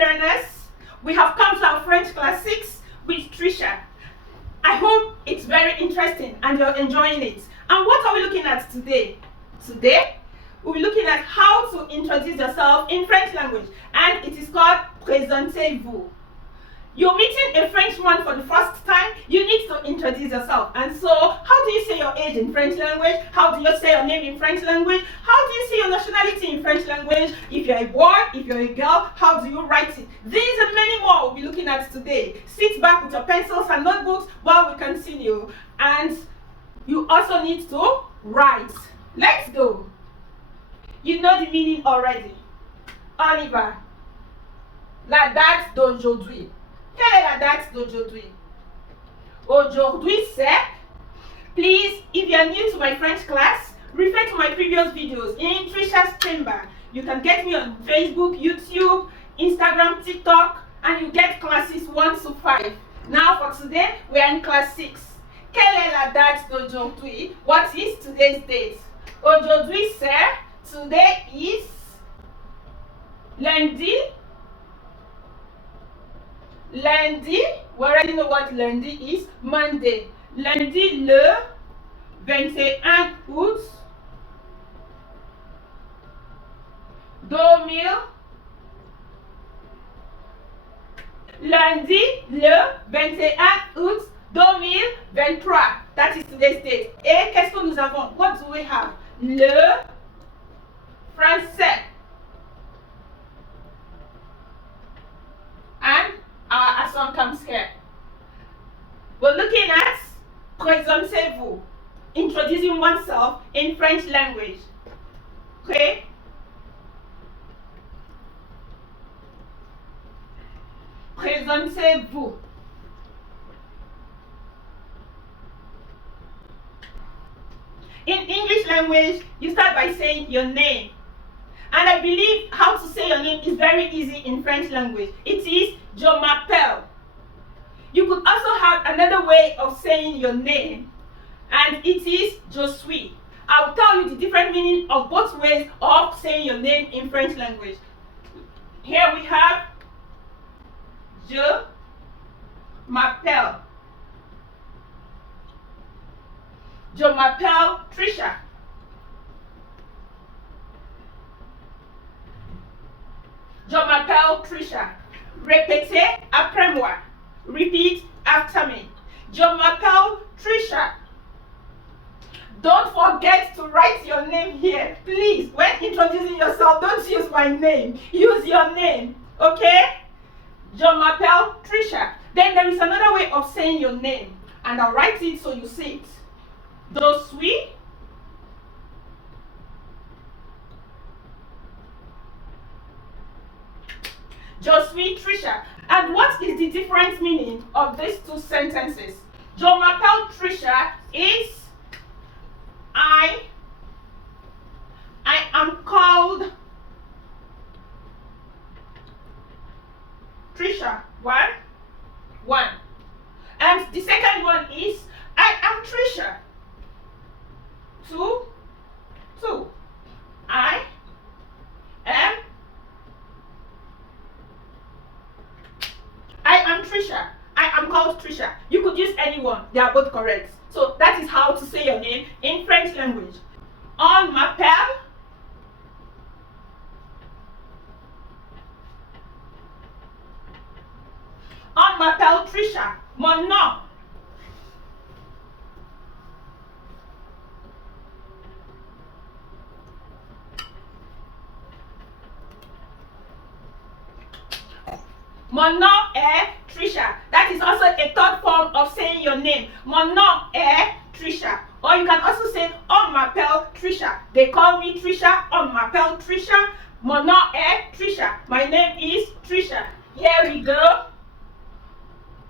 learners, we have come to our French class 6 with Tricia. I hope it's very interesting and you're enjoying it. And what are we looking at today? Today, we'll be looking at how to introduce yourself in French language, and it is called Présentez-vous. You're meeting a Frenchman for the first time, you need to introduce yourself. And so, how do you say your age in French language? How do you say your name in French language? How do you say your nationality in French language? If you're a boy, if you're a girl, how do you write it? These and many more we'll be looking at today. Sit back with your pencils and notebooks while we continue. And you also need to write. Let's go. You know the meaning already. On y va. La date d'aujourd'hui. Quelle est la date d'aujourd'hui? Aujourd'hui c'est. Please, if you are new to my French class, refer to my previous videos in Tricia's Chamber. You can get me on Facebook, YouTube, Instagram, TikTok, and you get classes 1 to 5. Now for today, we are in class 6. Quelle est la date d'aujourd'hui? What is today's date? Aujourd'hui c'est. Today is lundi. Lundi, we already know what lundi is. Monday. Lundi le 21 août 2000. Lundi le 21 août 2023. That is today's date. Et qu'est-ce que nous avons? What do we have? Le français. And our accent comes here. We're looking at Présentez-vous, introducing oneself in French language. Okay? Présentez-vous. In English language, you start by saying your name. And I believe how to say your name is very easy in French language. It is Je m'appelle. You could also have another way of saying your name, and it is Je suis. I'll tell you the different meaning of both ways of saying your name in French language. Here we have Je m'appelle. Je m'appelle Tricia. Je m'appelle Tricia. Répétez après moi. Repeat after me. Je m'appelle Tricia. Don't forget to write your name here. Please, when introducing yourself, don't use my name. Use your name. Okay? Je m'appelle Tricia. Then there is another way of saying your name. And I'll write it so you see it. Je suis. Je suis Tricia. And what is the different meaning of these two sentences? Je m'appelle Tricia is I am called Tricia. One. And the second one is I am Tricia. Two. I am Tricia. I am called Tricia. You could use anyone. They are both correct. So that is how to say your name in French language. On m'appelle. On m'appelle Tricia. Mon nom. Mon nom est Tricia. That is also a third form of saying your name. Mon nom est Tricia. Or you can also say, on m'appelle Tricia. They call me Tricia. On m'appelle Tricia. Mon nom est Tricia. My name is Tricia. Here we go.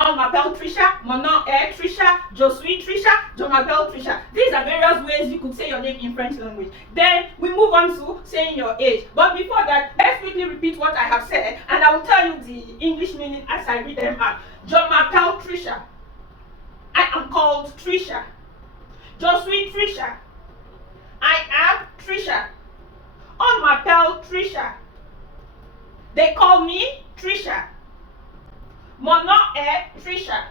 On m'appelle Tricia. Mon nom est Tricia. Je suis Tricia. Je m'appelle Tricia. These are various ways you could say your name in French language. Then we move on to saying your age. But before that, let's quickly repeat what I have said, and I will tell you the English meaning as I read them out. Je m'appelle Tricia. I am called Tricia. Je suis Tricia. I am Tricia. On m'appelle Tricia. They call me Tricia. Mon nom est Tricia.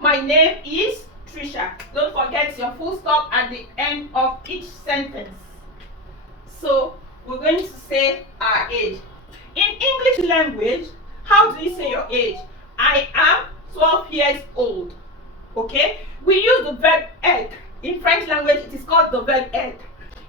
My name is Tricia. Don't forget your full stop at the end of each sentence. So we're going to say our age. In English language, how do you say your age? I am 12 years old. Okay? We use the verb être. In French language, it is called the verb être.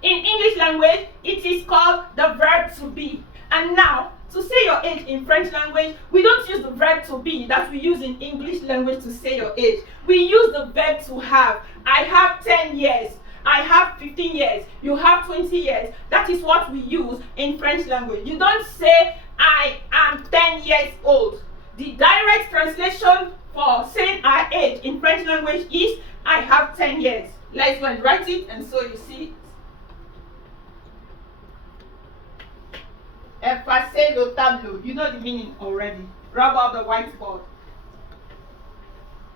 In English language, it is called the verb to be. And now, to say your age in French language, we don't use the verb to be that we use in English language to say your age. We use the verb to have. I have 10 years. I have 15 years. You have 20 years. That is what we use in French language. You don't say, I am 10 years old. The direct translation for saying our age in French language is, I have 10 years. Let's go and write it, and so you see. Effacer le tableau. You know the meaning already. Rub out the whiteboard.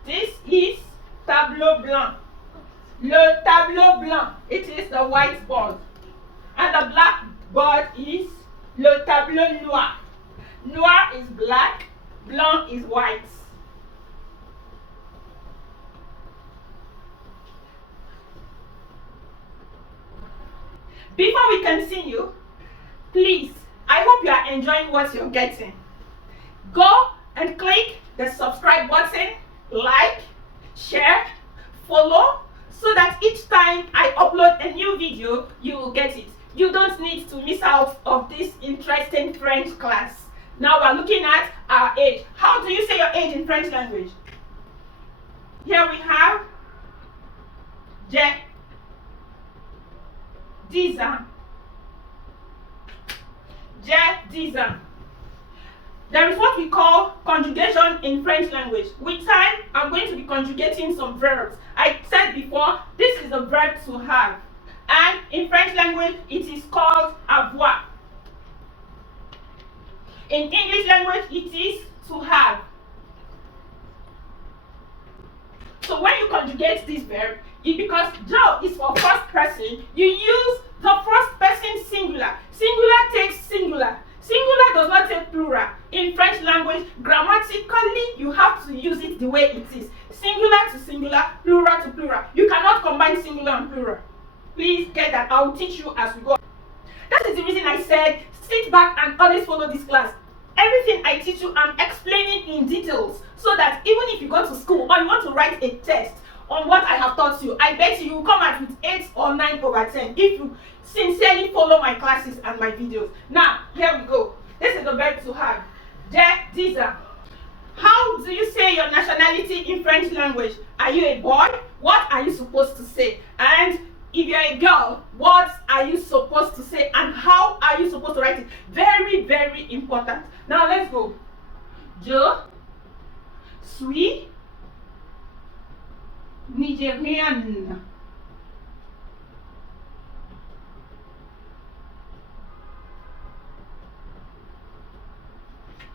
This is tableau blanc. Le tableau blanc. It is the whiteboard. And the blackboard is le tableau noir. Noir is black. Blanc is white. Before we continue, please, I hope you are enjoying what you're getting. Go and click the subscribe button, like, share, follow, so that each time I upload a new video, you will get it. You don't need to miss out of this interesting French class. Now we're looking at our age. How do you say your age in French language? Here we have j'ai 10 ans. J'ai 10 ans. There is what we call conjugation in French language. With time, I'm going to be conjugating some verbs. I said before, this is a verb to have. And in French language, it is called avoir. In English language, it is to have. So when you conjugate this verb, because je is for first person, you use the first person singular. Singular takes singular. Singular does not take plural. In French language, grammatically, you have to use it the way it is. Singular to singular, plural to plural. You cannot combine singular and plural. Please get that. I will teach you as we go. That is the reason I said, sit back and always follow this class. Everything I teach you, I'm explaining in details, so that even if you go to school or you want to write a test on what I have taught you, I bet you will come out with 8 or 9 over 10 if you sincerely follow my classes and my videos. Now, here we go. This is the verb to have. J'ai 10 ans. How do you say your nationality in French language? Are you a boy? What are you supposed to say? And if you're a girl, what are you supposed to say and how are you supposed to write it? Very, very important. Now let's go. Je suis Nigérienne.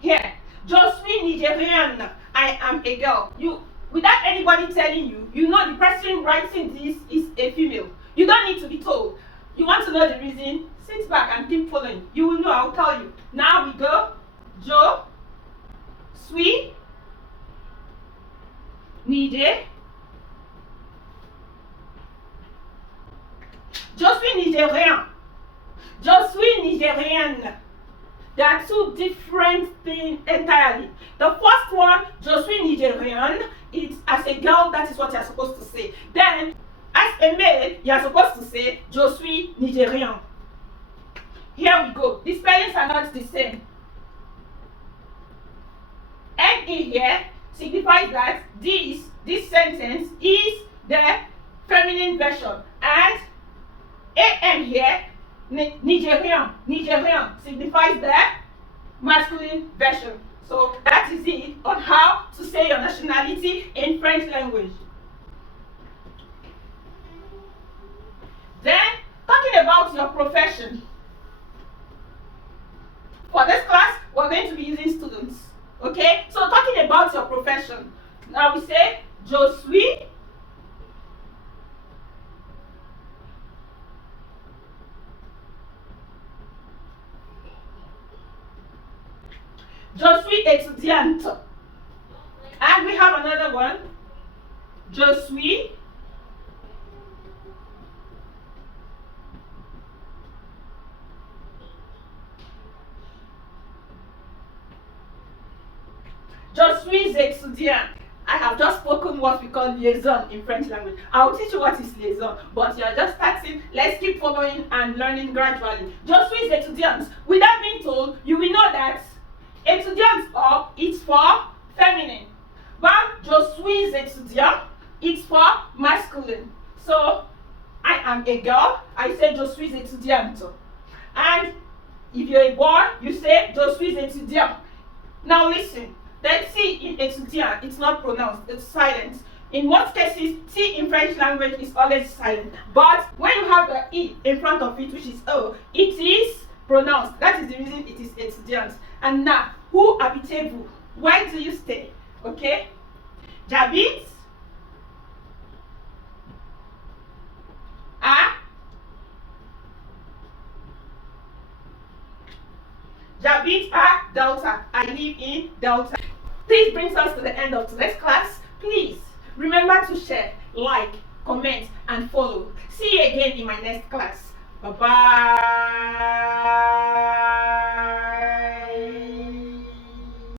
Here, je suis Nigérienne. I am a girl. You, without anybody telling you, you know the person writing this is a female. You don't need to be told. You want to know the reason? Sit back and keep following. You will know, I'll tell you. Now we go. Je suis Niger. Je suis Nigérien. Je suis Nigérienne. There are two different things entirely. The first one, je suis Nigérienne, it's as a girl, that is what you're supposed to say. Then, as a male, you're supposed to say, je suis Nigérien. Here we go. The spellings are not the same. NE here signifies that this sentence is the feminine version. And AN here, Nigerian signifies the masculine version. So that is it on how to say your nationality in French language. Then, talking about your profession. For this class, we're going to be using students. Okay? So talking about your profession. Now we say, je suis Je suis étudiante. And we have another one. Je suis étudiant. I have just spoken what we call liaison in French language. I will teach you what is liaison, but you are just starting. Let's keep following and learning gradually. Je suis étudiant. Without being told, you will know that étudiant or it's for feminine. But je suis étudiant, it's for masculine. So I am a girl, I say je suis étudiante. And if you're a boy, you say je suis étudiant. Now listen. The T in étudiant, it's not pronounced, it's silent. In most cases, T in French language is always silent. But when you have the E in front of it, which is O, it is pronounced. That is the reason it is étudiant. And now, où habitez-vous? Where do you stay? Okay? J'habite à J'habite à Delta. I live in Delta. This brings us to the end of today's class. Please remember to share, like, comment, and follow. See you again in my next class. Bye bye.